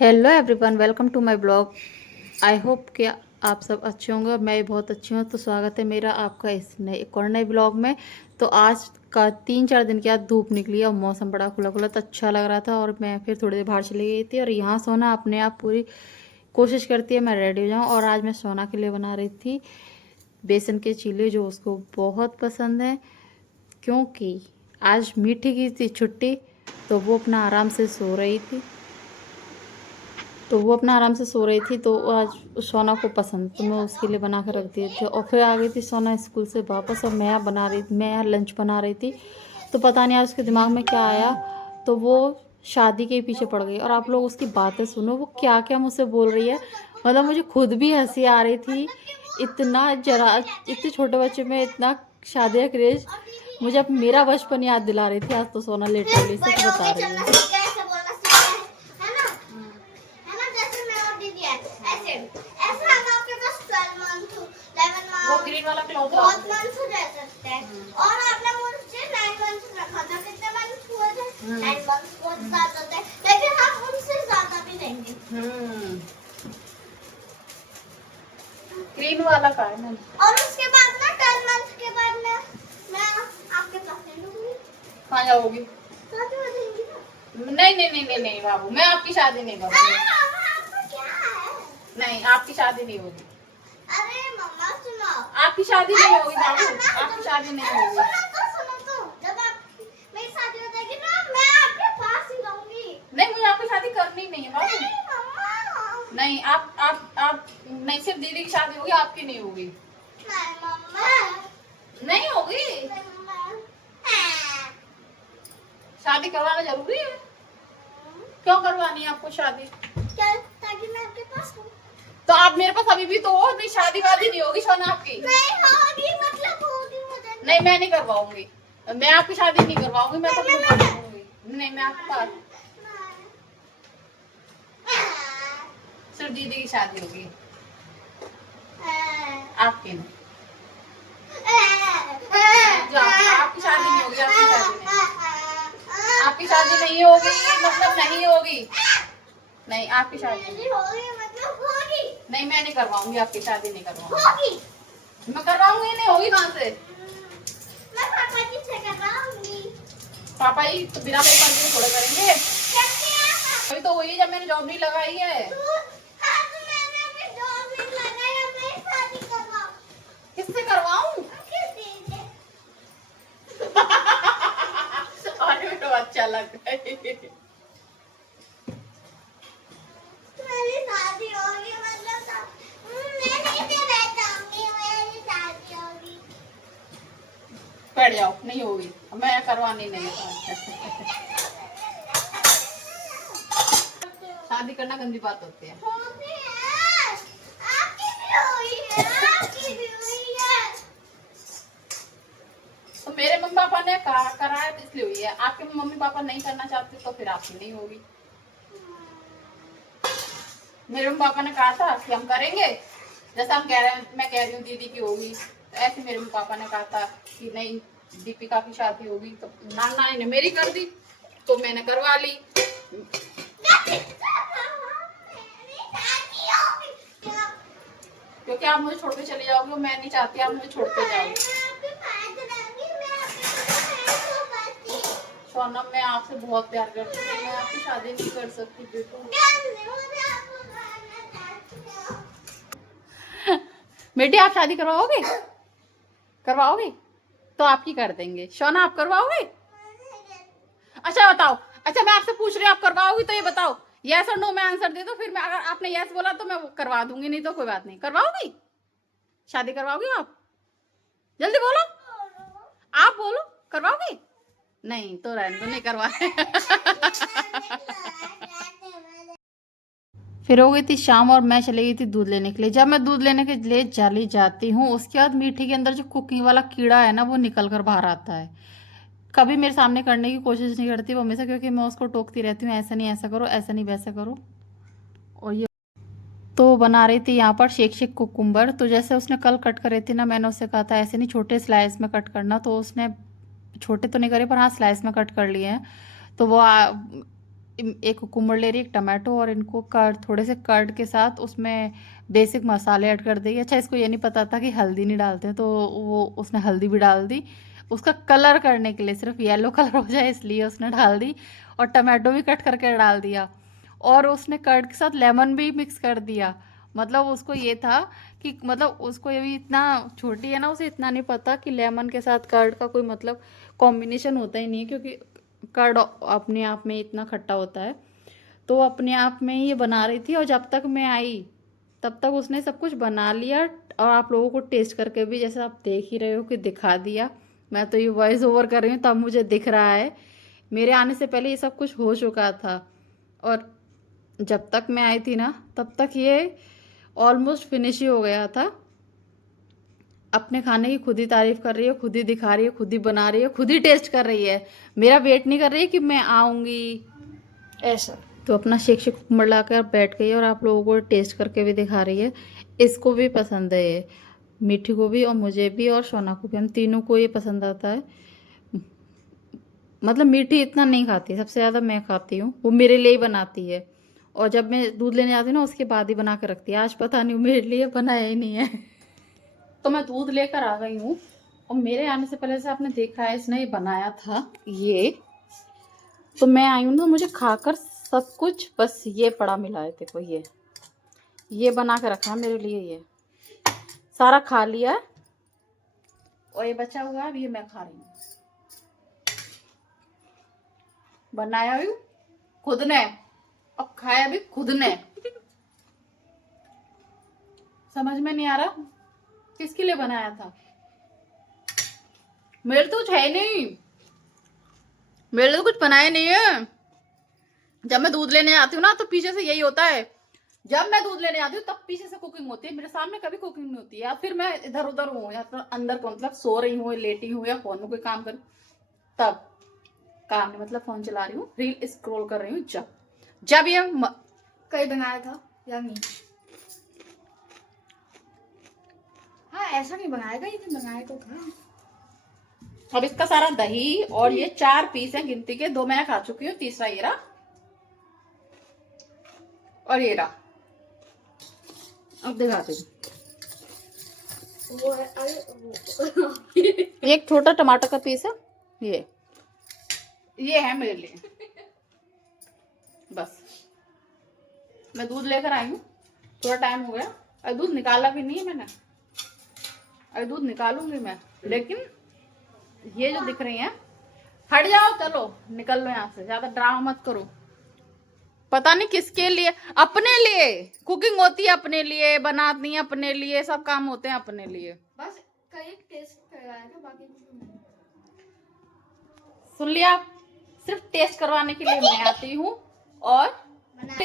Hello everyone, welcome to my blog. I hope कि आप सब अच्छे होंगे और मैं भी बहुत अच्छी हूँ। तो स्वागत है मेरा आपका इस नए एक और नए ब्लॉग में। तो आज का 3-4 दिन के बाद धूप निकली और मौसम बड़ा खुला खुला तो अच्छा लग रहा था, और मैं फिर थोड़ी देर बाहर चली गई थी। और यहाँ सोना अपने आप पूरी कोशिश करती है मैं रेडी हो जाऊँ। और आज मैं सोना के लिए बना रही थी बेसन के चीले, जो उसको बहुत पसंद है। क्योंकि आज मीठी की थी छुट्टी, तो वो अपना आराम से सो रही थी। तो आज सोना को पसंद, तो मैं उसके लिए बना कर रख दिए थे। और फिर आ गई थी सोना स्कूल से वापस, और मैं यहाँ लंच बना रही थी। तो पता नहीं यार उसके दिमाग में क्या आया, तो वो शादी के पीछे पड़ गई। और आप लोग उसकी बातें सुनो, वो क्या क्या मुझसे बोल रही है। मतलब मुझे खुद भी हंसी आ रही थी। इतने छोटे बच्चे में इतना शादी का क्रेज, मुझे अब मेरा बचपन याद दिला रही थी। आज तो सोना लिटरली सच बता रही है। वो ग्रीन वाला क्लॉथ बहुत मंथ्स रह सकते हैं। और आपने मुझसे 9 मंथ्स रखा था, कितने मंथ्स हुए थे? 9 मंथ्स बहुत ज्यादा होते हैं, लेकिन हम उनसे ज्यादा भी देंगे। ग्रीन वाला का है ना। और उसके बाद ना 10 मंथ्स के बाद मैं आपके पास ले लूंगी। कहाँ जाओगी? शादी हो जाएगी ना। नहीं नहीं नहीं नहीं नहीं बाबू, मैं आपकी शादी नहीं करूंगी। आपका क्या है? नहीं, आपकी शादी नहीं होगी। अरे मम्मा सुनो, आपकी शादी नहीं होगी बाबू, आपकी शादी नहीं होगी। सुनो तो, जब आप मेरी शादी हो जाएगी ना, मैं आपके पास ही रहूंगी। नहीं, मुझे आपकी शादी करनी नहीं है बाबू। नहीं मम्मा, नहीं आप नहीं, सिर्फ दीदी की शादी होगी, आपकी नहीं होगी। नहीं मम्मा, नहीं होगी। शादी करवाना जरूरी है। क्यों करवानी है आपको शादी? क्या? ताकि मैं आपके पास हूँ। तो आप मेरे पास अभी भी तो हो, नहीं शादी वादी नहीं होगी सोना आपकी। नहीं होगी, मतलब होगी मुझे। नहीं, मैं नहीं करवाऊंगी, मैं आपकी शादी नहीं करवाऊंगी। मैं तो नहीं, मैं आपके पास सिर्फ दीदी की शादी होगी, आपकी नहीं। आपकी शादी नहीं होगी, आपकी शादी नहीं होगी, मतलब नहीं होगी। नहीं, आपकी शादी नहीं होगी, मतलब होगी। नहीं, मैं नहीं करवाऊंगी, आपकी शादी नहीं करवाऊंगी। मैं करवाऊंगी नहीं, होगी कहाँ से? मैं पापा जी से करवाऊंगी। पापा जी तो बिना पेपर के थोड़ा करेंगे। अभी तो हुई जब मैंने जॉब नहीं लगाई है। किससे करवाऊं? अरे तो अच्छा लग रहा है। मेरी शादी होगी, मतलब मैं नहीं बैठाऊंगी, मेरी शादी होगी। बैठ जाओ, नहीं होगी, मैं करवानी नहीं है। शादी करना गंदी बात होती है। आपकी भी हुई है, आपकी भी हुई है। तो मेरे मम्मी पापा ने कराया तो इसलिए हुई है। आपके मम्मी पापा नहीं करना चाहते तो फिर आपकी नहीं होगी। मेरे मम्मी पापा ने कहा था कि हम करेंगे, जैसा हम कह रहे हैं, मैं कह रही हूँ दीदी की होगी, तो ऐसे मेरे मम्मी पापा ने कहा था कि नहीं दीपिका की शादी होगी, तो नाना ने मेरी कर दी, तो मैंने करवा ली। क्योंकि आप मुझे छोड़ के चले जाओगे, मैं नहीं चाहती आप मुझे छोड़ के जाओ। सोनम, मैं आपसे बहुत प्यार करती हूँ, मैं आपकी शादी नहीं कर सकती बेटू। बेटी आप शादी करवाओगे? करवाओगे तो आपकी कर देंगे। सोना आप करवाओगे? अच्छा बताओ, अच्छा मैं आपसे पूछ रही हूँ, आप करवाओगी तो ये बताओ, यस और नो में आंसर दे दो। फिर मैं, अगर आपने यस बोला तो मैं करवा दूंगी, नहीं तो कोई बात नहीं। करवाओगी? शादी करवाओगी आप? जल्दी बोलो, आप बोलो, करवाओगी? नहीं तो रहने दो, नहीं करवाए। फिर हो गई थी शाम और मैं चली गई थी दूध लेने के लिए। जब मैं दूध लेने के लिए चली जाती हूँ, उसके बाद मीठी के अंदर जो कुकिंग वाला कीड़ा है ना, वो निकल कर बाहर आता है। कभी मेरे सामने करने की कोशिश नहीं करती वो हमेशा, क्योंकि मैं उसको टोकती रहती हूँ, ऐसा नहीं ऐसा करो, ऐसा नहीं वैसा करो। और ये तो बना रही थी यहाँ पर शेक शेक कुकुम्बर। तो जैसे उसने कल कट कर रही थी ना, मैंने उससे कहा था ऐसे नहीं छोटे स्लाइस में कट करना, तो उसने छोटे तो नहीं करे पर हाँ स्लाइस में कट कर लिए हैं। तो वो एक कुकुम्बर ले रही, एक टमाटो, और इनको कर्ड, थोड़े से कर्ड के साथ उसमें बेसिक मसाले ऐड कर दिए। अच्छा, इसको ये नहीं पता था कि हल्दी नहीं डालते हैं, तो वो उसने हल्दी भी डाल दी उसका कलर करने के लिए, सिर्फ येलो कलर हो जाए इसलिए उसने डाल दी। और टमाटो भी कट करके डाल दिया, और उसने कर्ड के साथ लेमन भी मिक्स कर दिया। मतलब उसको ये था कि मतलब उसको ये भी, इतना छोटी है ना, उसे इतना नहीं पता कि लेमन के साथ कर्ड का कोई मतलब कॉम्बिनेशन होता ही नहीं है, क्योंकि कर्ड अपने आप में इतना खट्टा होता है। तो वो अपने आप में ही ये बना रही थी, और जब तक मैं आई तब तक उसने सब कुछ बना लिया, और आप लोगों को टेस्ट करके भी, जैसे आप देख ही रहे हो, कि दिखा दिया। मैं तो ये वॉइस ओवर कर रही हूँ तब मुझे दिख रहा है, मेरे आने से पहले ये सब कुछ हो चुका था। और जब तक मैं आई थी ना तब तक ये ऑलमोस्ट फिनिश ही हो गया था। अपने खाने की खुद ही तारीफ कर रही है, खुद ही दिखा रही है, खुद ही बना रही है, खुद ही टेस्ट कर रही है, मेरा वेट नहीं कर रही है कि मैं आऊँगी ऐसा। तो अपना शेक शेक ला कर बैठ गई है, और आप लोगों को टेस्ट करके भी दिखा रही है। इसको भी पसंद है ये, मीठी को भी और मुझे भी और सोना को भी, हम तीनों को ये पसंद आता है। मतलब मीठी इतना नहीं खाती, सबसे ज़्यादा मैं खाती हूँ, वो मेरे लिए ही बनाती है। और जब मैं दूध लेने जाती हूँ ना उसके बाद ही बना कर रखती है। आज पता नहीं मेरे लिए बनाया ही नहीं है। तो मैं दूध लेकर आ गई हूँ, और मेरे आने से पहले से आपने देखा है इसने ये बनाया था ये। तो मैं आई हूँ ना, मुझे खाकर सब कुछ बस ये पड़ा मिला है। देखो ये बना के रखा है मेरे लिए, ये सारा खा लिया है, और ये बचा हुआ है, अभी ये मैं खा रही हूँ। बनाया भी खुद ने और खाया भी खुद ने। समझ में नहीं आ रहा किसके लिए बनाया था। मेरे तो कुछ है नहीं, मेरे तो कुछ बनाया नहीं है। जब मैं दूध लेने आती हूँ ना तो पीछे से यही होता है, जब मैं दूध लेने आती हूँ तब पीछे से कुकिंग होती है, मेरे सामने कभी कुकिंग नहीं होती है। या फिर मैं इधर उधर हूँ, या तो अंदर को मतलब सो रही हूँ, लेटी हूँ, या फोन में कोई काम कर, तब काम नहीं, मतलब फोन चला रही हूँ, रील स्क्रॉल कर रही हूँ, जब ये कहीं बनाया था या नहीं? हाँ, ऐसा नहीं बनाएगा, ये बनाया तो था। अब इसका सारा दही, और ये 4 पीस है गिनती के, 2 मैं खा चुकी हूँ, तीसरा ये रहा, और ये रहा। अब दिखाती हूँ। वो है, अरे एक छोटा टमाटर का पीस है, ये है मेरे लिए। बस मैं दूध लेकर आई हूँ, थोड़ा टाइम हो गया, और दूध निकाला भी नहीं है मैंने, और दूध निकालूंगी मैं। लेकिन ये जो दिख रही हैं, हट जाओ, चलो निकल लो यहाँ से, ज्यादा ड्रामा मत करो। पता नहीं किसके लिए, अपने लिए कुकिंग होती है, अपने लिए बनाती है, अपने लिए सब काम होते हैं, अपने लिए। बस कहीं टेस्ट करवाया था, बाकी कुछ नहीं। सुन लिया, सिर्फ टेस्ट करवाने के लिए मैं आती हूँ, और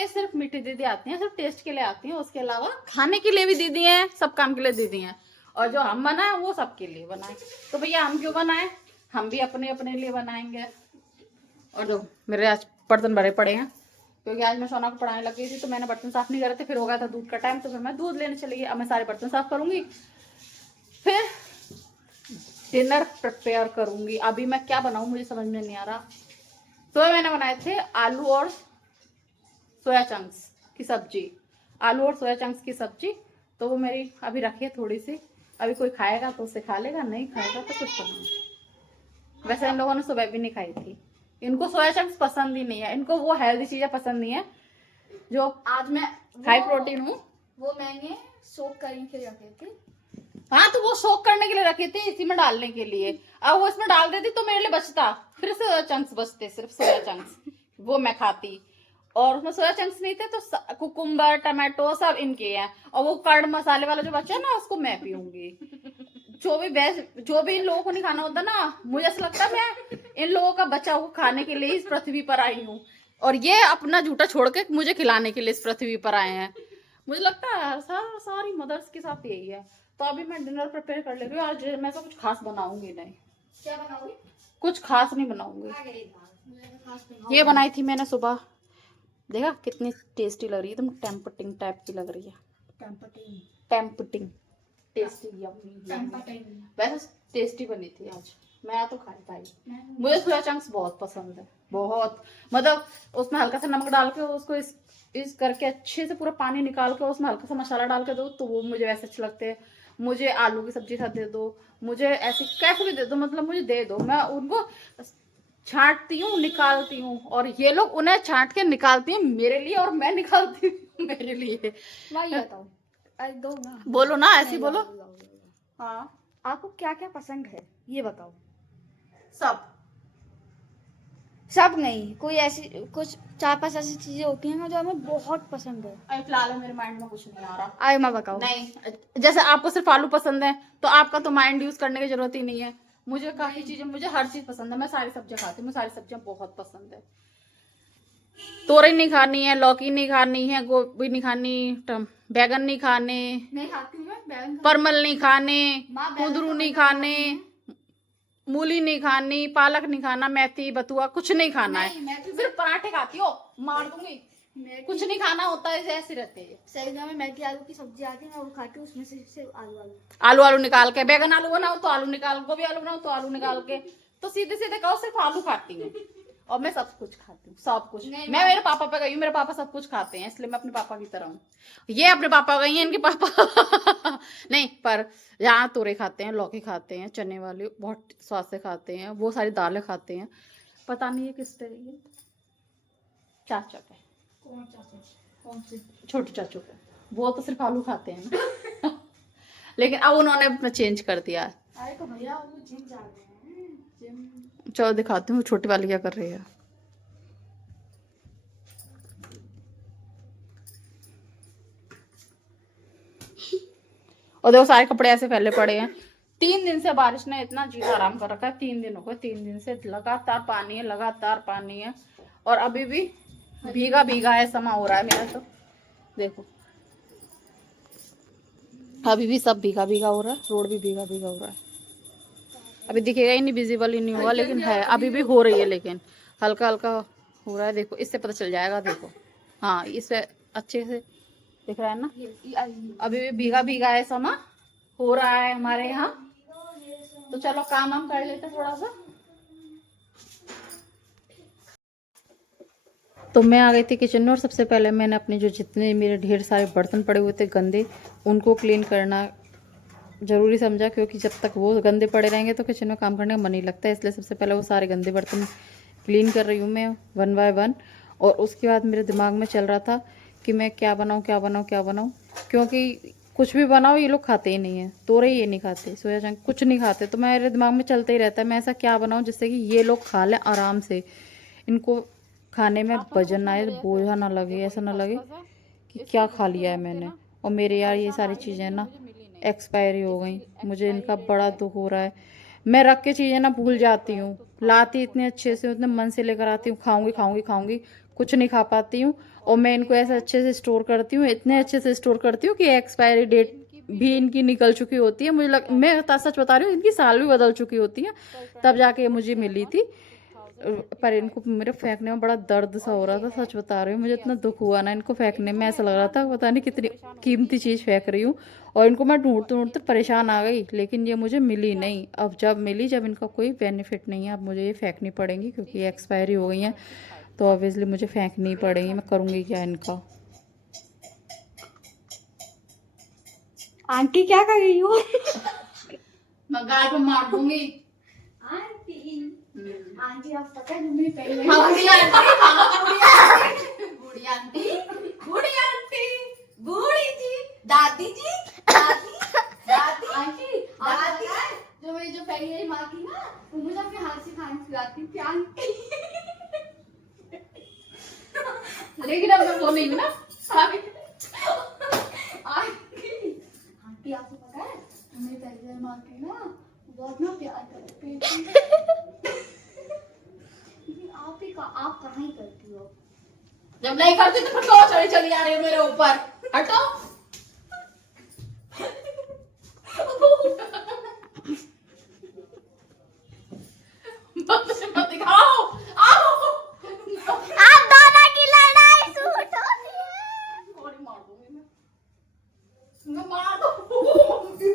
सिर्फ मीठी दीदी आती हैं, सिर्फ टेस्ट के लिए आती हैं, उसके अलावा खाने के लिए भी दीदी हैं, सब काम के लिए दीदी हैं। और जो हम बनाए वो सबके लिए बनाए, तो भैया हम क्यों बनाए, हम भी अपने अपने लिए बनाएंगे। और जो मेरे आज बर्तन भरे पड़े हैं, क्योंकि आज मैं सोना को पढ़ाने लग गई थी, तो मैंने बर्तन साफ नहीं करे थे, फिर हो गया था दूध का टाइम, तो फिर मैं दूध लेने चली गई। अब मैं सारे बर्तन साफ करूंगी, फिर डिनर प्रिपेयर करूंगी। अभी मैं क्या बनाऊं मुझे समझ में नहीं आ रहा। तो मैंने बनाए थे आलू और सोया चंक्स की सब्जी, आलू और सोया चंक्स की सब्जी। तो वो मेरी अभी रखी है थोड़ी सी, अभी कोई खाएगा तो उसे खा लेगा, नहीं खाएगा तो कुछ बनाऊंगी। वैसे इन लोगों ने सुबह भी नहीं खाई थी, इनको सोया चंक्स पसंद ही नहीं है, इनको वो हेल्दी चीजें पसंद नहीं है जो आज मैं हाई प्रोटीन हूँ। वो मैंने सोक करने के लिए रखे थे। हाँ, तो वो सोक करने के लिए रखे थे, इसी में डालने के लिए। अब वो इसमें डाल देती तो मेरे लिए बचता, फिर सोया चंक्स बचते, सिर्फ सोया चंक्स, वो मैं खाती। और उसमें सोया चंक्स नहीं थे तो कुकुम्बर टमाटो सब इनके हैं, और वो कर्ड मसाले वाला जो बचा है ना उसको मैं पीऊंगी। जो भी इन लोगों को नहीं खाना होता ना, मुझे ऐसा लगता है मैं इन लोगों का बचा हुआ खाने के लिए इस पृथ्वी पर आई हूँ, और ये अपना झूठा छोड़ के मुझे खिलाने के लिए इस पृथ्वी पर आए हैं। मुझे लगता है सारी मदर्स के साथ यही है। तो अभी मैं डिनर प्रिपेयर कर ले रही हूँ, आज मैं तो कुछ खास बनाऊंगी नहीं। क्या बनाओगी? कुछ खास नहीं बनाऊंगी। ये बनाई थी मैंने सुबह, देखा कितनी टेस्टी लग रही है, एकदम टेम्पटिंग टाइप की लग रही है। Tempting tasty, yummy. वैसे टेस्टी बनी थी आज। मैं तो खाई भाई, मुझे सोया चंक्स बहुत पसंद है, बहुत। मतलब उसमें हल्का सा नमक डाल के उसको इस करके अच्छे से पूरा पानी निकाल के उसमें हल्का सा मसाला डाल के दो तो वो मुझे वैसे अच्छे लगते हैं। मुझे आलू की सब्जी साथ दे दो, मुझे ऐसे कैसे भी दे दो, मतलब मुझे दे दो, मैं उनको छांटती हूँ निकालती हूँ, और ये लोग उन्हें छांट के निकालती हैं मेरे लिए और मैं निकालती हूँ मेरे लिए। मैं ये बताऊँ, दो ना, बोलो ना, ऐसे नहीं, बोलो। जाओ। हाँ, आपको क्या क्या पसंद है ये बताओ। सब। सब नहीं, कोई ऐसी कुछ 4-5 ऐसी चीजें होती हैं ना जो हमें बहुत पसंद है। अभी फिलहाल मेरे माइंड में कुछ नहीं आ रहा। आए मैं बताओ। नहीं, जैसे आपको सिर्फ आलू पसंद है तो आपका तो माइंड यूज करने की जरूरत ही नहीं है। मुझे काफी चीजें, मुझे हर चीज पसंद है, मैं सारी सब्जियां खाती हूँ, मुझे सारी सब्जियां बहुत पसंद है। तोरई नहीं खानी है, लौकी नहीं खानी है, गोभी नहीं खानी, बैगन नहीं खाने, नहीं खाती हूँ मैं बैगन, परमल नहीं खाने, माँ बैगन कुंदरू का नहीं भरता खाने, खाती है। मूली नहीं खानी, पालक नहीं खाना, मेथी बथुआ कुछ नहीं खाना है। नहीं, मेथी सिर्फ पराठे खाती हो, मार दूंगी। कुछ नहीं खाना होता है, ऐसे रहते हैं। सही में मेथी आलू की सब्जी आती है, मैं वो खाती हूँ, उसमें से सिर्फ आलू। आलू आलू निकाल के, बैगन आलू बनाओ तो आलू निकाल, गोभी आलू बनाओ तो आलू निकाल के, तो सीधे सीधे कहो सिर्फ आलू खाती हूँ। और मैं सब कुछ खाती हूँ, सब कुछ। मैं मेरे पापा पे गई हूँ, मेरे पापा सब कुछ खाते हैं, इसलिए मैं अपने पापा की तरह हूँ। ये अपने पापा गई हैं, इनके पापा नहीं, पर यहाँ तोरई खाते हैं, लौकी खाते हैं, चने वाली बहुत स्वाद से खाते हैं, वो सारी दालें खाते हैं। पता नहीं है किस पे गई है, चाचा पे। कौन चाचा? कौन से? छोटे चाचू पे। वो तो सिर्फ आलू खाते हैं ना लेकिन अब उन्होंने चेंज कर दिया है। अरे तो भैया वो जिम जा रहे हैं, जिम। चलो दिखाती हूँ छोटी वाली क्या कर रही है। और देखो सारे कपड़े ऐसे फैले पड़े हैं। 3 दिन से बारिश ने इतना जीना आराम कर रखा है, 3 दिन हो गए, 3 दिन से लगातार पानी है, लगातार पानी है। और अभी भी भीगा भीगा है समा हो रहा है मेरा, तो देखो अभी भी सब भीगा भीगा हो रहा है, रोड भी भीगा भीगा हो रहा है। अभी दिखेगा ही नहीं, विजिबल ही नहीं हुआ, लेकिन है, अभी भी हो रही है, लेकिन हल्का हल्का हो रहा है। देखो इससे पता चल जाएगा, देखो हाँ, इससे अच्छे से दिख रहा है ना। अभी भी भीगा भीगा है समा हो रहा है हमारे यहाँ। तो चलो काम हम कर लेते हैं थोड़ा सा। तो मैं आ गई थी किचन में, और सबसे पहले मैंने अपने जो जितने मेरे ढेर सारे बर्तन पड़े हुए थे गंदे, उनको क्लीन करना ज़रूरी समझा, क्योंकि जब तक वो गंदे पड़े रहेंगे तो किचन में काम करने का मन नहीं लगता है। इसलिए सबसे पहले वो सारे गंदे बर्तन क्लीन कर रही हूँ मैं 1 बाय 1। और उसके बाद मेरे दिमाग में चल रहा था कि मैं क्या बनाऊँ क्या बनाऊँ क्या बनाऊँ, क्योंकि कुछ भी बनाओ ये लोग खाते ही नहीं है। तोरई ये नहीं खाते, सोया चंक कुछ नहीं खाते, तो मेरे दिमाग में चलते ही रहता है मैं ऐसा क्या बनाऊँ जिससे कि ये लोग खा लें आराम से, इनको खाने में वजन आए, बोझा ना लगे, ऐसा ना लगे कि क्या खा लिया है मैंने। और मेरे यार ये सारी चीज़ें ना एक्सपायरी हो गई, मुझे इनका बड़ा दुख हो रहा है। मैं रख के चीज़ें ना भूल जाती हूँ, लाती इतने अच्छे से, उतने मन से लेकर आती हूँ, खाऊंगी खाऊंगी खाऊंगी, कुछ नहीं खा पाती हूँ। और मैं इनको ऐसे अच्छे से स्टोर करती हूँ, इतने अच्छे से स्टोर करती हूँ कि एक्सपायरी डेट भी इनकी निकल चुकी होती है। मैं सच बता रही हूँ, इनकी साल भी बदल चुकी होती है, तब जाके मुझे मिली थी। पर इनको मेरे फेंकने में बड़ा दर्द सा हो रहा था, सच बता रही हूँ। मुझे इतना दुख हुआ ना इनको फेंकने में, ऐसा लग रहा था पता नहीं कितनी कीमती चीज़ फेंक रही हूँ। और इनको मैं ढूंढते ढूंढते परेशान आ गई, लेकिन ये मुझे मिली नहीं। अब जब मिली, जब इनका कोई बेनिफिट नहीं है, अब मुझे ये फेंकनी पड़ेंगी, क्योंकि ये एक्सपायरी हो गई हैं, तो ऑब्वियसली मुझे फेंकनी पड़ेंगी। मैं करूँगी क्या इनका। आंटी क्या कर रही हो? मैं गाल पे मार दूंगी। आंटी आप पता है मम्मी पहले बूढ़ी आंटी, बूढ़ी आंटी, बूढ़ी आंटी, बूढ़ी जी, दादी जी, दादी, दादी, आंटी, दादी। जो मेरी जो पहली माँ थी ना, वो मुझे अपने हाथ से खाना खिलाती थी आंटी। लेकिन अब मैं वो नहीं हूँ ना। आंटी आपको पता है मेरी पहली माँ थी ना, बहुत ना प्यार करती थी। आप कहाँ ही करती हो? जब नहीं करती तो फिर तो चढ़ी चली आ रही है मेरे ऊपर, हटो। मत दिखाओ, आओ। आप दोनों की लड़ाई सूट होती है। गोली मार दूंगी मैं मार दूंगी।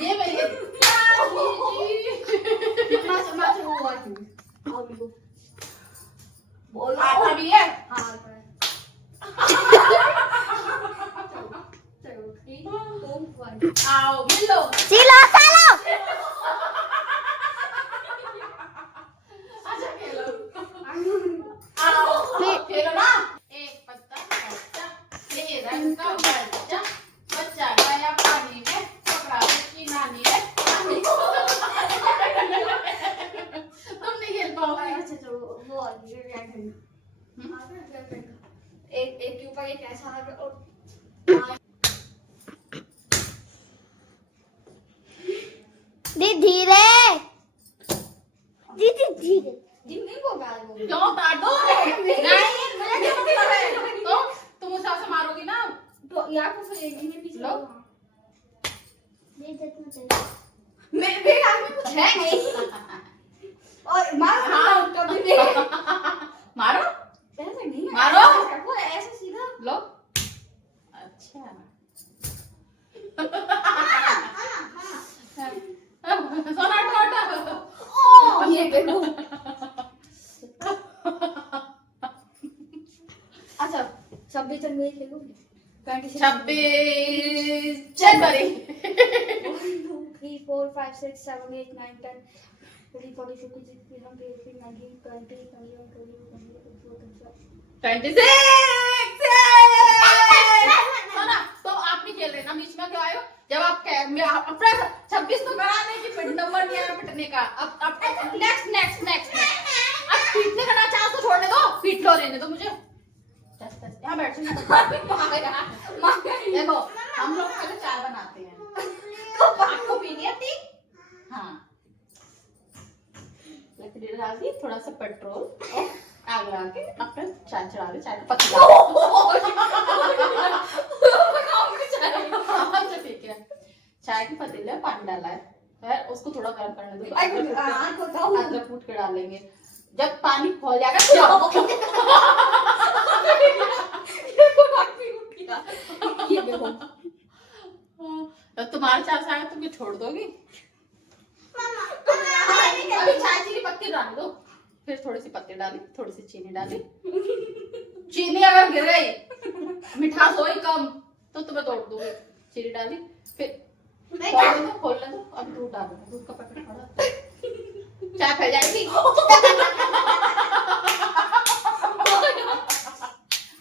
ये मेरी माचे वो वाली आओ बिल्कुल बोलो आता भी है। हाँ चलो 3 2 1 आओ मिलो। चिलो चलो अच्छा खेलो। आओ खेलो ना। एक पत्ता बच्चा, ये रंग का बच्चा, बच्चा गया पानी में, पकड़ा उसकी नानी ने पानी। तुम नहीं खेल पाओगे। अच्छा चलो वो वाली रिएक्शन एक एक के ऊपर एक ऐसा और दी धीरे दीदी धीरे जिम्मी को गाल वो लो काट दो। नहीं मुझे क्या मतलब है। तो तुम उस हाथ से मारोगी ना। तो यार को फिर एक में पीछे लो। दे जितना चाहिए मेरे हाथ में कुछ है नहीं और मारो हाँ। कभी नहीं मारो ऐसा नहीं है मारो। वो ऐसे सीधा लो। अच्छा सोना हटो। ये देखो अच्छा 26 जनवरी खेलो 26 जनवरी 1 2 3 4 5 6 7 8 9 10 30 40 50 60 70 80 90 20 21 22 सोना तो आप नहीं खेल रहे ना बीच में क्यों आए हो। जब आप अपना 26 तो कराने की नंबर नहीं आया पिटने का। अब नेक्स्ट अब पीटने का ना चाहो तो छोड़ने दो। पीट लो रहने दो मुझे। यहाँ बैठ देखो हम लोग पहले चाय बनाते हैं तो आपको पीनी है टी। हाँ लकड़ी डाल दी थोड़ा सा पेट्रोल आग लगा के अपने चाय चढ़ा दी। चाय का पतीला अच्छा ठीक है। चाय के पतीले में पानी डाला है उसको थोड़ा गर्म करने दो। अदरक कूट के डालेंगे। जब पानी खौल जाएगा ये देखो तो तुम्हारे चाय से आएगा तुम क्या छोड़ दोगी। मम्मा अभी चाय चीनी पत्ती डाल दो। फिर थोड़ी सी पत्ती डाली थोड़ी सी चीनी डाली। चीनी अगर गिर गई मिठास हो ही कम तो तुम्हें तोड़ दूंगी। चीनी डाली फिर खोल ले दो। अब दूध डालो दूध का पैकेट पड़ा चाय फैल जाएगी।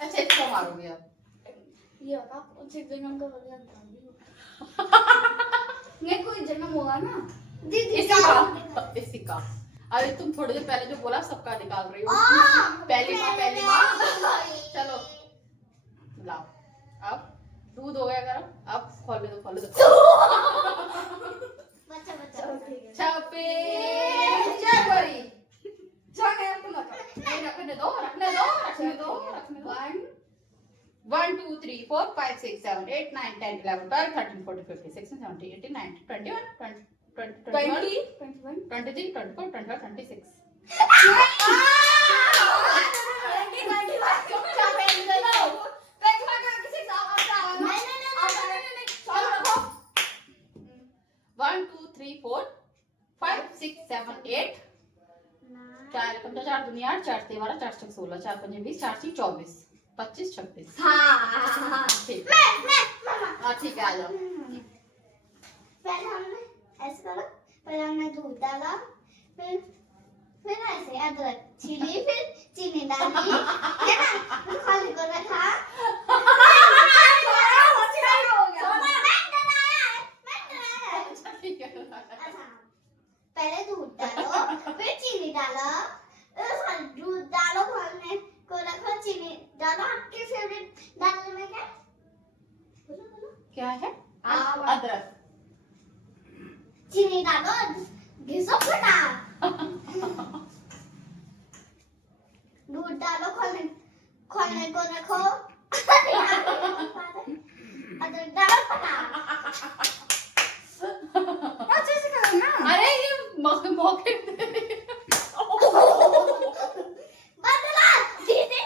अच्छा इसको मारोगे अब। ये बता उनसे जन्म का बदला नहीं कोई जन्म होगा ना दीदी इसी का अरे तुम थोड़ी देर पहले जो बोला सबका निकाल रही हो। पहली माँ चलो लाओ। अब दूध हो गया गरम। अब खोल दो बच्चा चलो ठीक है 26 जनवरी जाने अब तुम बताओ नहीं रखने दो 1 2 3 4 5 6 7 8 9 10 11 12 13 14 15 16 17 18 19 21 22 21 23 24 25 26 1 2 3 4 5 6 7 8 चार पंजा चार दुनिया 4 से 12 4 से 16 4 5 20 4 से 24 25 26 हाँ ठीक मम्मा ठीक है आ जाओ। पहले हमने ऐसे करा पहले हमने दूध डाला फिर ऐसे अदरक छीली फिर चीनी डाली है ना फिर खाली को रखा ठीक है पहले दूध डालो फिर चीनी डालो दूध डालो खोलने को रखो चीनी डालो। आपके फेवरेट दाल में क्या क्या है अदरक चीनी डालो घिसो फटा दूध डालो खोलने को रखो अदरक डालो फटा अच्छे से करो ना अरे ये मौके बदला दीदी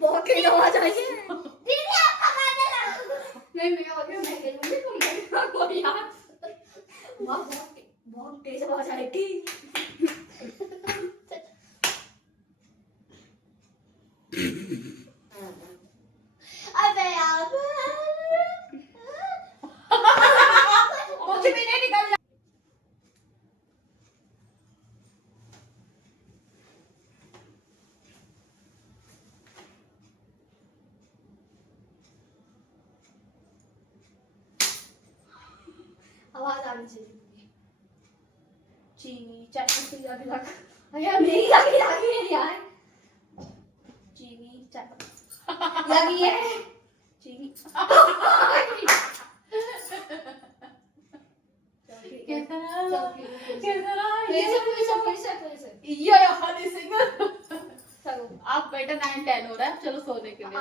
बहुत की आवाज आई है दीदी आपका बदला नहीं मैं खेलूंगी तुम यार बहुत तेज आवाज आएगी। अबे यार कुछ भी नहीं निकल रहा। आवाज आनी चाहिए। चीनी चाय लग लग यार मेरी लगी यार। चीनी चाय लगी है। चीनी ये हनी सिंह। आप बेटा 9-10 हो रहा है, चलो सोने के लिए।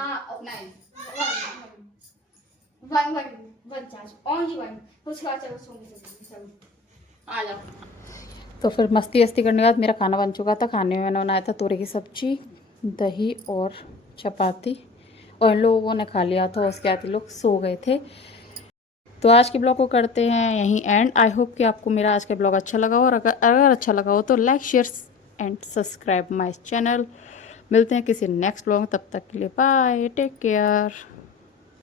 आ जाओ। तो फिर मस्ती वस्ती करने के बाद मेरा खाना बन चुका था। खाने में मैंने बनाया था तोरे की सब्जी, दही और चपाती, और इन लोगों ने खा लिया था। उसके बाद लोग सो गए थे। तो आज के ब्लॉग को करते हैं यहीं एंड। आई होप कि आपको मेरा आज का ब्लॉग अच्छा लगा हो, और अगर अच्छा लगा हो तो like share and subscribe my channel. मिलते हैं किसी नेक्स्ट ब्लॉग में, तब तक के लिए बाय, टेक केयर।